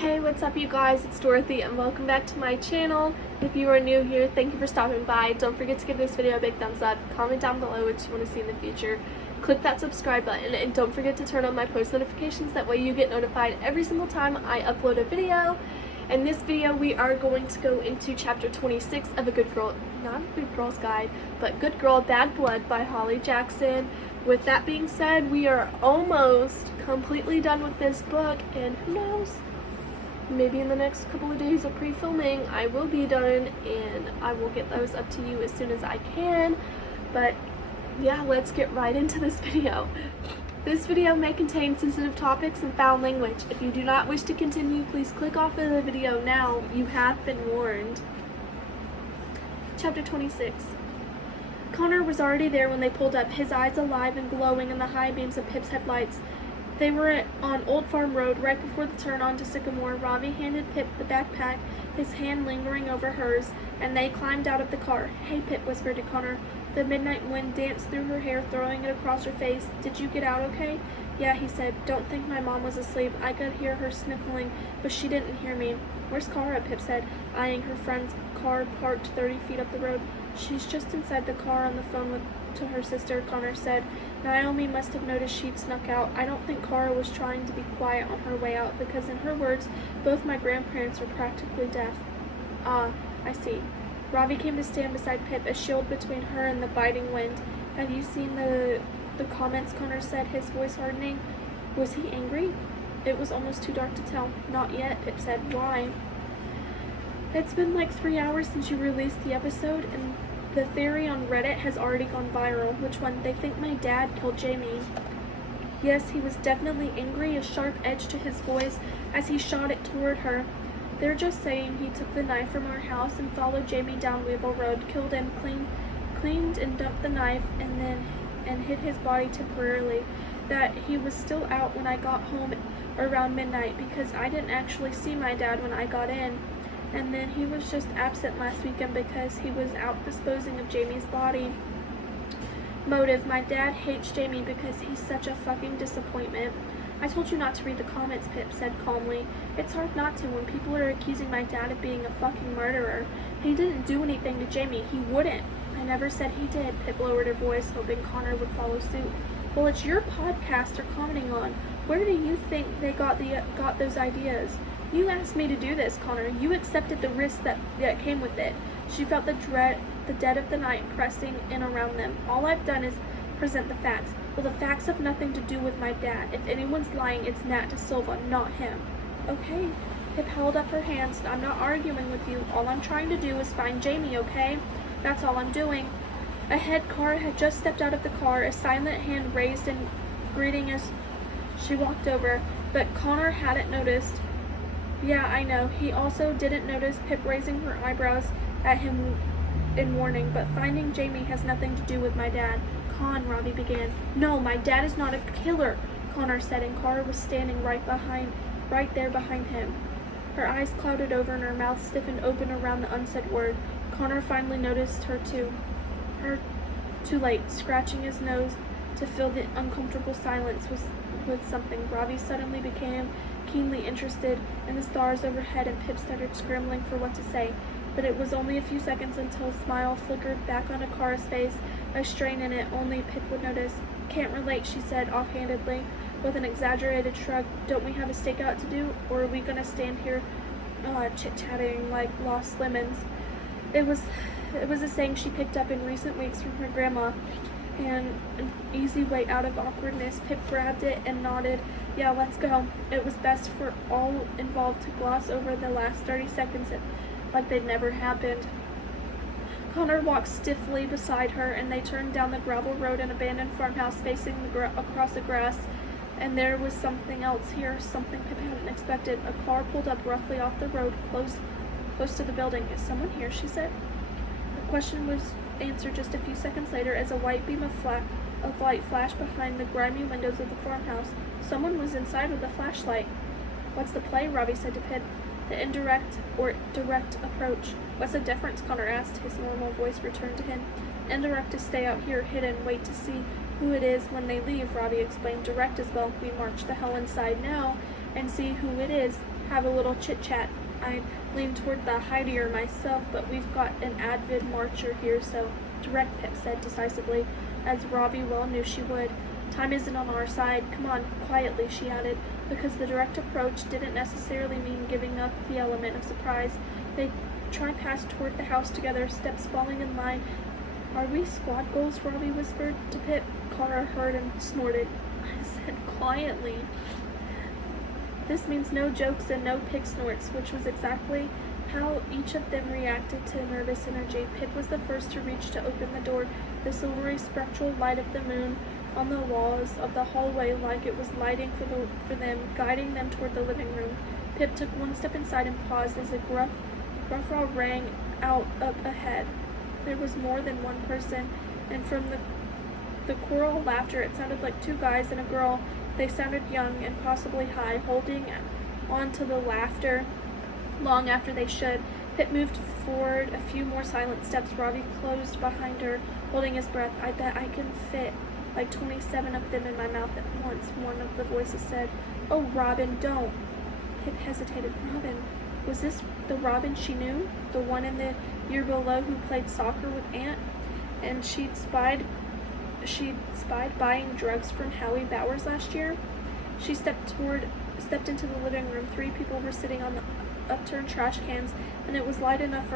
Hey, what's up you guys? It's Dorothy and welcome back to my channel. If you are new here, thank you for stopping by. Don't forget to give this video a big thumbs up. Comment down below what you want to see in the future. Click that subscribe button and don't forget to turn on my post notifications. That way you get notified every single time I upload a video. In this video, we are going to go into chapter 26 of A Good Girl, not A Good Girl's Guide, but Good Girl, Bad Blood by Holly Jackson. With that being said, we are almost completely done with this book, and who knows? Maybe in the next couple of days of pre-filming I will be done and I will get those up to you as soon as I can. But yeah, let's get right into this video. This video may contain sensitive topics and foul language. If you do not wish to continue, please click off of the video now. You have been warned. Chapter 26. Connor was already there when they pulled up, his eyes alive and glowing in the high beams of Pip's headlights. They were on Old Farm Road, right before the turn onto Sycamore. Robbie handed Pip the backpack, his hand lingering over hers, and they climbed out of the car. "Hey, Pip," whispered to Connor. The midnight wind danced through her hair, throwing it across her face. "Did you get out okay?" "Yeah," he said. "Don't think my mom was asleep. I could hear her sniffling, but she didn't hear me." "Where's Cara?" Pip said, eyeing her friend's car parked 30 feet up the road. "She's just inside the car on the phone to her sister," Connor said. Naomi must have noticed she'd snuck out. "I don't think Cara was trying to be quiet on her way out, because in her words, both my grandparents are practically deaf." "Ah, I see." Robbie came to stand beside Pip, a shield between her and the biting wind. "Have you seen the comments?" Connor said, his voice hardening. Was he angry? It was almost too dark to tell. "Not yet," Pip said. "Why?" "It's been like 3 hours since you released the episode, and the theory on Reddit has already gone viral." "Which one?" "They think my dad killed Jamie." Yes, he was definitely angry, a sharp edge to his voice as he shot it toward her. "They're just saying he took the knife from our house and followed Jamie down Weevil Road, killed him, cleaned and dumped the knife, and hid his body temporarily. That he was still out when I got home around midnight, because I didn't actually see my dad when I got in. And then he was just absent last weekend because he was out disposing of Jamie's body." "Motive: my dad hates Jamie because he's such a fucking disappointment." "I told you not to read the comments," Pip said calmly. "It's hard not to when people are accusing my dad of being a fucking murderer. He didn't do anything to Jamie. He wouldn't." "I never said he did." Pip lowered her voice, hoping Connor would follow suit. "Well, it's your podcast they're commenting on. Where do you think they got those ideas? You asked me to do this, Connor. You accepted the risk that came with it." She felt the dead of the night pressing in around them. "All I've done is present the facts." "Well, the facts have nothing to do with my dad. If anyone's lying, it's Nat De Silva, not him." "Okay." Pip held up her hands. "I'm not arguing with you. All I'm trying to do is find Jamie, okay? That's all I'm doing." Ahead, Cara had just stepped out of the car, a silent hand raised in greeting as she walked over, but Connor hadn't noticed. "Yeah, I know." He also didn't notice Pip raising her eyebrows at him in warning. "But finding Jamie has nothing to do with my dad." "Con," Robbie began. "No, my dad is not a killer," Connor said, and Cara was standing right there behind him. Her eyes clouded over and her mouth stiffened open around the unsaid word. Connor finally noticed her too. Too late, scratching his nose to fill the uncomfortable silence with something. Robbie suddenly became keenly interested in the stars overhead, and Pip started scrambling for what to say. But it was only a few seconds until a smile flickered back onto Cara's face, a strain in it only Pip would notice. "Can't relate," she said offhandedly, with an exaggerated shrug. "Don't we have a stakeout to do, or are we gonna stand here chit-chatting like lost lemons?" It was a saying she picked up in recent weeks from her grandma, and an easy way out of awkwardness. Pip grabbed it and nodded. "Yeah, let's go." It was best for all involved to gloss over the last 30 seconds like they'd never happened. Connor walked stiffly beside her, and they turned down the gravel road, an abandoned farmhouse facing across the grass. And there was something else here, something Pip hadn't expected. A car pulled up roughly off the road, close to the building. "Is someone here?" she said. The question was answered just a few seconds later as a white beam of light flashed behind the grimy windows of the farmhouse. Someone was inside with a flashlight. "What's the play?" Robbie said to Pip. "The indirect or direct approach." "What's the difference?" Connor asked. His normal voice returned to him. "Indirect is stay out here hidden, wait to see who it is when they leave," Robbie explained. "Direct is, well, we march the hell inside now and see who it is, have a little chit-chat. I leaned toward the hidier myself, but we've got an avid marcher here, so direct, Pip said decisively, as Robbie well knew she would. Time isn't on our side. Come on, quietly, she added, because the direct approach didn't necessarily mean giving up the element of surprise. They tri-passed toward the house together, steps falling in line. Are we squad goals? Robbie whispered to Pip. Cara heard and snorted. I said quietly. This means no jokes and no pig snorts, which was exactly how each of them reacted to nervous energy. Pip was the first to reach to open the door, the silvery spectral light of the moon on the walls of the hallway like it was lighting for them, guiding them toward the living room. Pip took one step inside and paused as a gruff rang out up ahead. There was more than one person, and from the choral laughter it sounded like two guys and a girl. They sounded young and possibly high, holding on to the laughter long after they should. Pip moved forward a few more silent steps. Robbie closed behind her, holding his breath. I bet I can fit like 27 of them in my mouth at once, one of the voices said. Oh, Robin, don't. Pip hesitated. Robin? Was this the Robin she knew? The one in the year below who played soccer with Aunt? And she'd spied buying drugs from Howie Bowers last year? She stepped into the living room. 3 people were sitting on the upturned trash cans, and it was light enough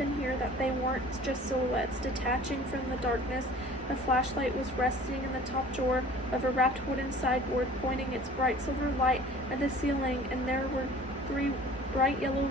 in here that they weren't just silhouettes detaching from the darkness. A flashlight was resting in the top drawer of a wrapped wooden sideboard, pointing its bright silver light at the ceiling, and there were 3 bright yellow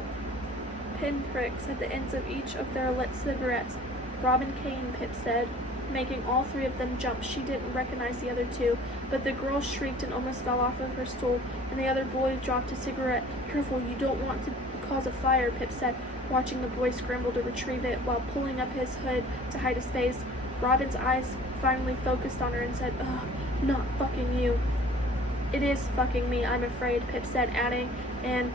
pinpricks at the ends of each of their lit cigarettes. Robin Kane, Pip said, making all 3 of them jump. She didn't recognize the other 2, but the girl shrieked and almost fell off of her stool, and the other boy dropped a cigarette. Careful, you don't want to cause a fire, Pip said, watching the boy scramble to retrieve it while pulling up his hood to hide his face. Robin's eyes finally focused on her and said, ugh, not fucking you. It is fucking me, I'm afraid, Pip said, adding, and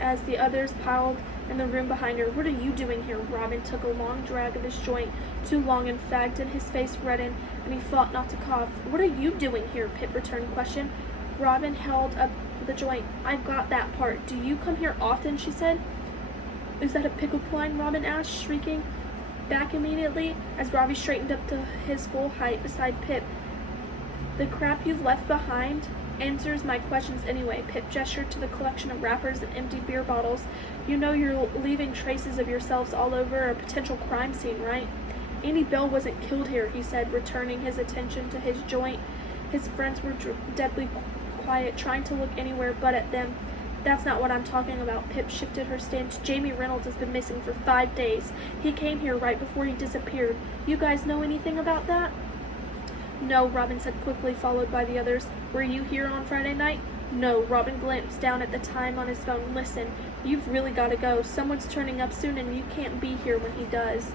as the others piled in the room behind her. What are you doing here? Robin took a long drag of his joint, too long in fact, and his face reddened, and he fought not to cough. What are you doing here? Pip returned the question. Robin held up the joint. I got that part. Do you come here often? She said. Is that a pickle pine? Robin asked, shrieking back immediately as Robbie straightened up to his full height beside Pip. The crap you've left behind answers my questions anyway. Pip gestured to the collection of wrappers and empty beer bottles. You know you're leaving traces of yourselves all over a potential crime scene, right? Andy Bell wasn't killed here, he said, returning his attention to his joint. His friends were deadly quiet, trying to look anywhere but at them. That's not what I'm talking about. Pip shifted her stance. Jamie Reynolds has been missing for 5 days. He came here right before he disappeared. You guys know anything about that? No, Robin said quickly, followed by the others. Were you here on Friday night? No. Robin glanced down at the time on his phone. Listen, you've really got to go. Someone's turning up soon and you can't be here when he does.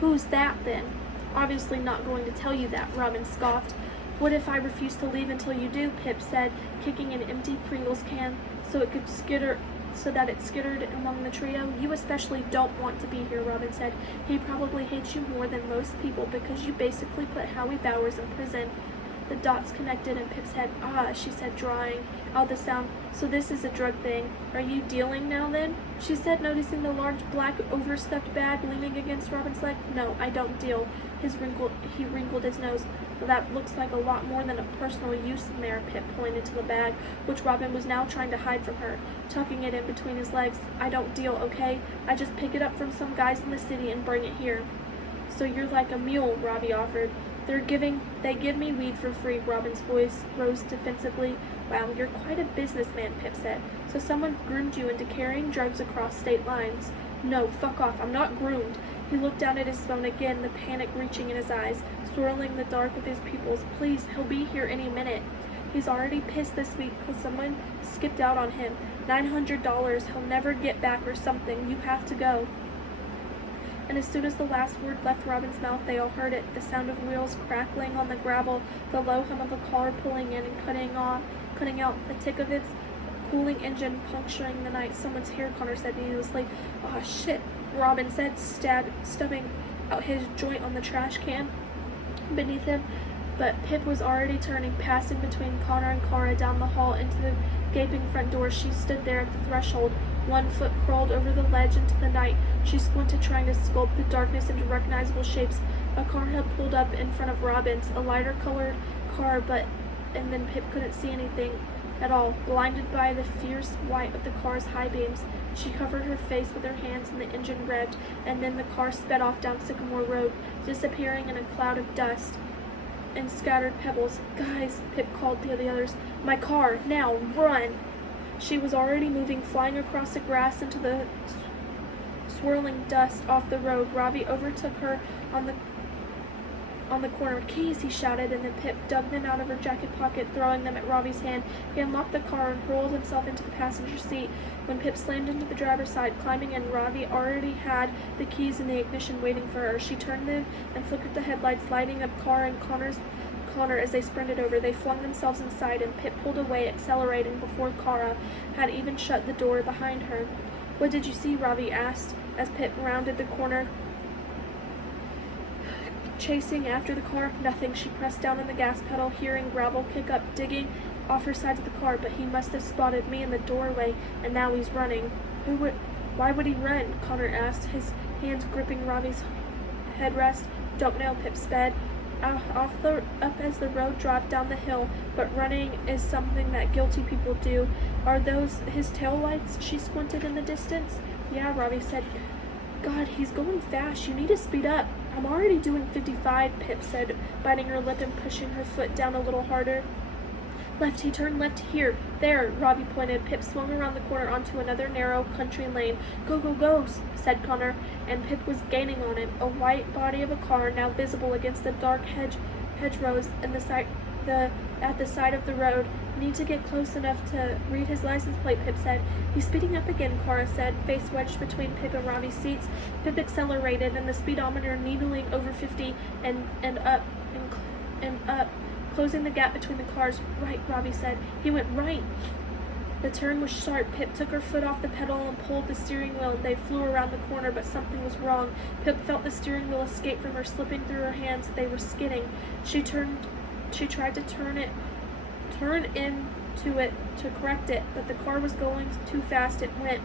Who's that then? Obviously not going to tell you that, Robin scoffed. What if I refuse to leave until you do? Pip said, kicking an empty Pringles can so that it skittered among the trio. You especially don't want to be here, Robin said. He probably hates you more than most people because you basically put Howie Bowers in prison. The dots connected in Pip's head. Ah, she said, drawing out the sound. So this is a drug thing. Are you dealing now then? She said, noticing the large black overstuffed bag leaning against Robin's leg. No, I don't deal. He wrinkled his nose. Well, that looks like a lot more than a personal use in there. Pip pointed to the bag, which Robin was now trying to hide from her, tucking it in between his legs. I don't deal, okay? I just pick it up from some guys in the city and bring it here. So you're like a mule, Robbie offered. They give me weed for free. Robin's voice rose defensively. Wow, you're quite a businessman, Pip said. So someone groomed you into carrying drugs across state lines. No, fuck off, I'm not groomed. He looked down at his phone again, the panic reaching in his eyes, swirling the dark of his pupils. Please, he'll be here any minute. He's already pissed this week because someone skipped out on him. $900 he'll never get back or something. You have to go. And as soon as the last word left Robin's mouth, they all heard it, the sound of wheels crackling on the gravel, the low hum of a car pulling in and cutting out, the tick of its cooling engine puncturing the night. Someone's here, Connor said needlessly. Oh, shit, Robin said, stubbing out his joint on the trash can beneath him. but Pip was already turning, passing between Connor and Cara down the hall into the gaping front door. She stood there at the threshold, one foot crawled over the ledge into the night. She squinted, trying to sculpt the darkness into recognizable shapes. A car had pulled up in front of Robin's, a lighter-colored car, and then Pip couldn't see anything at all, blinded by the fierce white of the car's high beams. She covered her face with her hands and the engine revved, and then the car sped off down Sycamore Road, disappearing in a cloud of dust and scattered pebbles. "Guys," Pip called to the others. "My car! Now, run!" She was already moving, flying across the grass into the swirling dust off the road. Robbie overtook her on the corner. "Keys," he shouted, and then Pip dug them out of her jacket pocket, throwing them at Robbie's hand. He unlocked the car and hurled himself into the passenger seat. When Pip slammed into the driver's side, climbing in, Robbie already had the keys in the ignition waiting for her. She turned them and flickered the headlights, lighting up Cara and Connor as they sprinted over. They flung themselves inside, and Pip pulled away, accelerating before Cara had even shut the door behind her. "What did you see?" Robbie asked as Pip rounded the corner, chasing after the car. "Nothing." She pressed down on the gas pedal, hearing gravel kick up, digging off her side of the car. "But he must have spotted me in the doorway, and now he's running." Why would he run?" Connor asked, his hands gripping Robbie's headrest. "Don't know." Pip sped up as the road dropped down the hill. "But running is something that guilty people do. Are those his taillights?" She squinted in the distance. "Yeah," Robbie said. "God, he's going fast. You need to speed up." "I'm already doing 55, Pip said, biting her lip and pushing her foot down a little harder. "Left," he turned left here. "There," Robbie pointed. Pip swung around the corner onto another narrow country lane. "Go, go, go," said Connor, and Pip was gaining on him, a white body of a car now visible against the dark hedgerows at the side of the road. "Need to get close enough to read his license plate," Pip said. "He's speeding up again," Cara said, face wedged between Pip and Robbie's seats. Pip accelerated, and the speedometer needling over 50 and up, closing the gap between the cars. "Right," Robbie said. He went right. The turn was sharp. Pip took her foot off the pedal and pulled the steering wheel. They flew around the corner, but something was wrong. Pip felt the steering wheel escape from her, slipping through her hands. They were skidding. She tried to turn into it to correct it, but the car was going too fast. It went.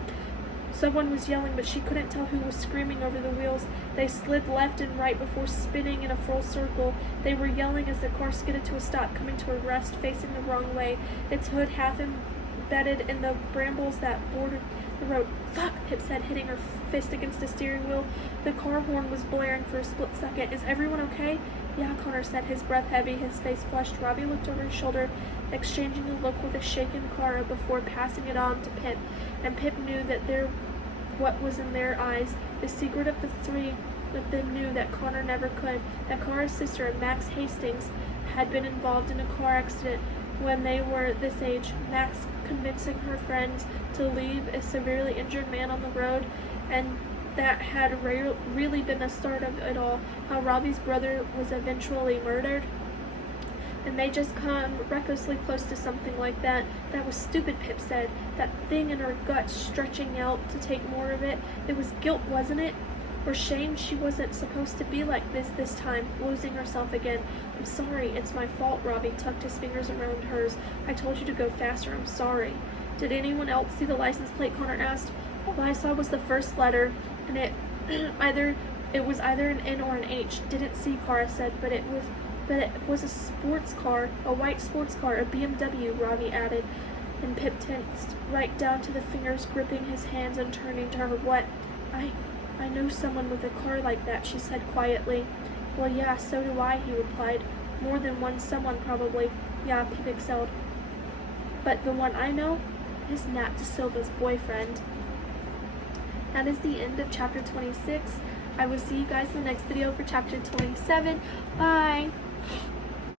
Someone was yelling, but she couldn't tell who was screaming over the wheels. They slid left and right before spinning in a full circle. They were yelling as the car skidded to a stop, coming to a rest, facing the wrong way, its hood half embedded in the brambles that bordered the road. "Fuck," Pip said, hitting her fist against the steering wheel. The car horn was blaring for a split second. "Is everyone okay?" "Yeah," Connor said, his breath heavy, his face flushed. Robbie looked over his shoulder, exchanging a look with a shaken Cara before passing it on to Pip, and Pip knew what was in their eyes. The secret of the three of them knew that Connor never could, that Cara's sister, Max Hastings, had been involved in a car accident when they were this age, Max convincing her friends to leave a severely injured man on the road, and that had really been the start of it all, how Robbie's brother was eventually murdered. And they just come recklessly close to something like that. "That was stupid," Pip said, that thing in her gut stretching out to take more of it. "It was guilt, wasn't it? Or shame she wasn't supposed to be like this time," losing herself again. "I'm sorry, it's my fault." Robbie tucked his fingers around hers. "I told you to go faster. I'm sorry." "Did anyone else see the license plate?" Connor asked. "All I saw was the first letter, and it was either an N or an H. Didn't see," Cara said, but it was a sports car, a white sports car, a BMW, Robbie added, and Pip tensed right down to the fingers gripping his hands and turning to her. "What?" I know someone with a car like that," she said quietly. "Well, yeah, so do I," he replied. "More than one someone, probably." "Yeah," Pip excelled. "But the one I know is Nat De Silva's boyfriend." That is the end of chapter 26. I will see you guys in the next video for chapter 27. Bye!